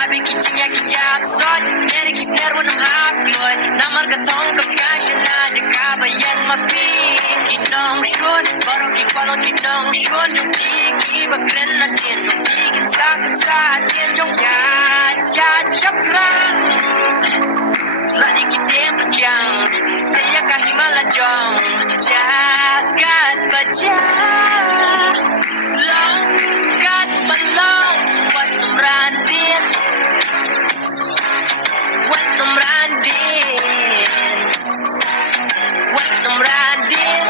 Abi kichnya kijat sot Nere kisner wunam haklot Namar katong kapkashana Jakaba yang mapi Kinong shun Barong kikwalong kinong shun Jung pigi bagren na din Jung pigin sa din Jung ya chaprang Lani kiteng perjang Saya kahimala jong Jagat baja Langkat balong Wat numrandin Wat numrandin Wat numrandin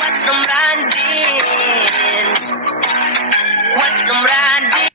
Wat numrandin Wat numrandin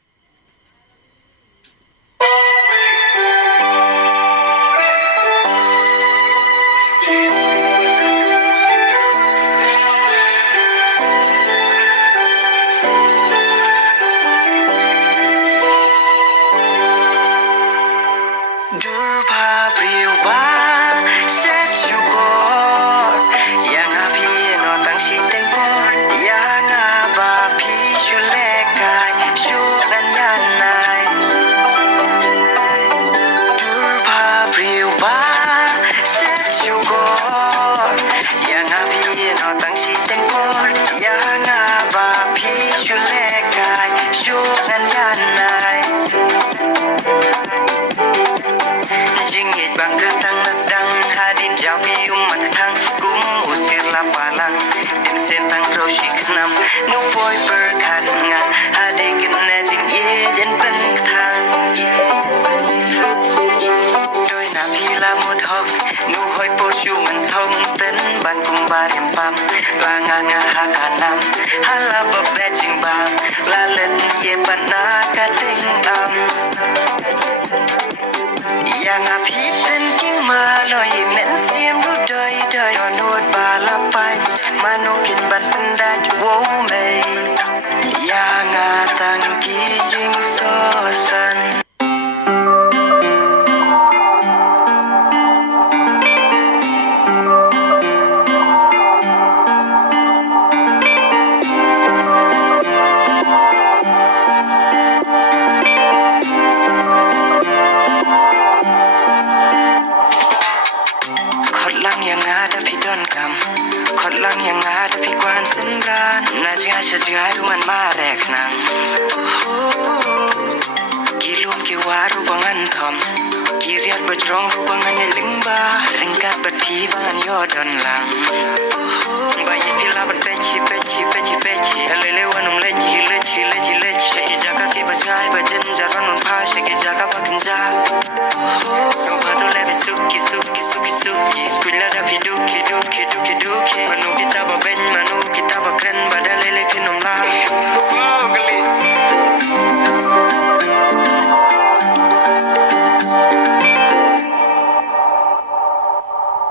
Hakanam hala babeching bam lalet ye panaka ting yang api penking maloi men siem ru doi doi onut balapai manukin ban pendaj wo mei yang atang kijing sosan yang ada pikuan sendran najia sajia ruan marek nang gilum kiwaru bangan thom kiriat bajrong rubangan lingba ringkat berpi bangan yodon lang bayi pila berpeci peci lele wanum leci ijaka ki bajai bajen jaran